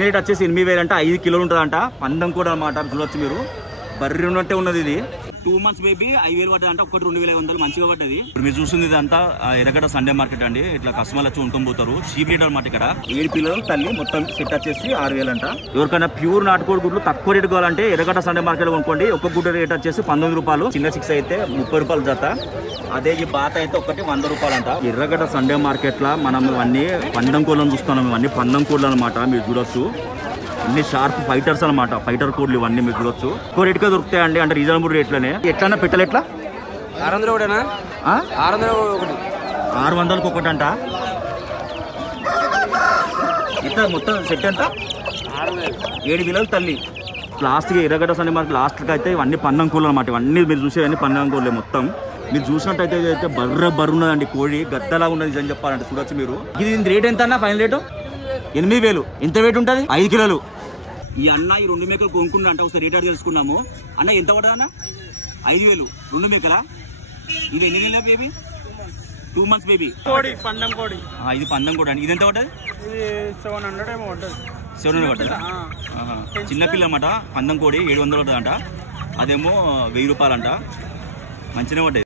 Rate వచ్చేసి 8,000 అంట, 5 కిలోలు ఉంటుందంట. పందం కూడా అన్నమాట. చూడొచ్చు మీరు, బర్రె ఉన్నట్టే ఉన్నది. ఇది 2 months బేబీ 5,000 పడ్డది అంట. ఒకటి 2,100 మంచిగా పడ్డది. ఇప్పుడు మీరు చూస్తుంది ఇదంతా ఎర్రగడ్డ సండే మార్కెట్ అండి. ఇట్లా కస్టమర్లు వచ్చి ఉంటుకొని పోతారు. చీప్ రేట్ అనమాట. ఇక్కడ 7 పిల్లలు తల్లి మొత్తం సెట్ వచ్చేసి 6,000 అంట. ఎవరికైనా ప్యూర్ నాటుకోడి గుడ్లు తక్కువ రేటు కావాలంటే ఎర్రగడ్డ సండే మార్కెట్ కొనుక్కోండి. ఒక గుడ్డ రేట్ వచ్చేసి 19 రూపాయలు. చిన్న 6 అయితే 30 రూపాయలు జత. అదే ఈ బాత అయితే ఒకటి 100 రూపాయలు అంట. ఎర్రగడ్డ సండే మార్కెట్ లా మనం ఇవన్నీ పందెం కోళ్ళను చూస్తున్నాం. ఇవన్నీ పందెం కోళ్ళు అనమాట. మీరు చూడొచ్చు, అన్ని షార్ప్ ఫైటర్స్ అనమాట. ఫైటర్ కోడ్లు ఇవన్నీ మీరు చూడొచ్చు. ఎక్కువ రేట్ గా దొరుకుతాయండి, అంటే రీజనబుల్ రేట్లోనే. ఎట్లా పెట్టలు ఎట్లా 600 ఒకటేనా? 600కి ఒకటి అంట. ఇట్లా మొత్తం సెట్ ఎంత? 7 పిల్లలు తల్లి. లాస్ట్గా ఎర్రగడ్డ సండే మార్కెట్ లాస్ట్కి అయితే ఇవన్నీ పందెం కోళ్ళు అనమాట. ఇవన్నీ మీరు చూసేవన్నీ పందెం కోళ్ళే మొత్తం. మీరు చూసినట్టయితే అయితే బర్రు ఉన్నదండి. కోడి గద్దలా ఉన్నది నిజం చెప్పాలంటే. చూడొచ్చు మీరు. ఇది రేట్ ఎంత అన్న? Final rate 8,000. ఎంత వెయిట్ ఉంటుంది? 5 కిలోలు. ఈ అన్న ఈ 2 మేకలు కొనుక్కున్నా అంటే ఒకసారి రేట్ తెలుసుకున్నాము. అన్న ఎంత పడదా అన్న? 5,000 2 మేకలా. ఇది ఎన్ని నెలల బేబీ? 2 months baby. పందెం కోడి. ఇది పందెం కోడి అండి. ఇది ఎంత పడ్డది? 700 ఏమో పడ్డది. 700 పడ్డదా? చిన్నపిల్ల అన్నమాట. పందెం కోడి 700 పడ్డదంట. అదేమో 1000 రూపాయలంట. మంచిగా పడ్డది.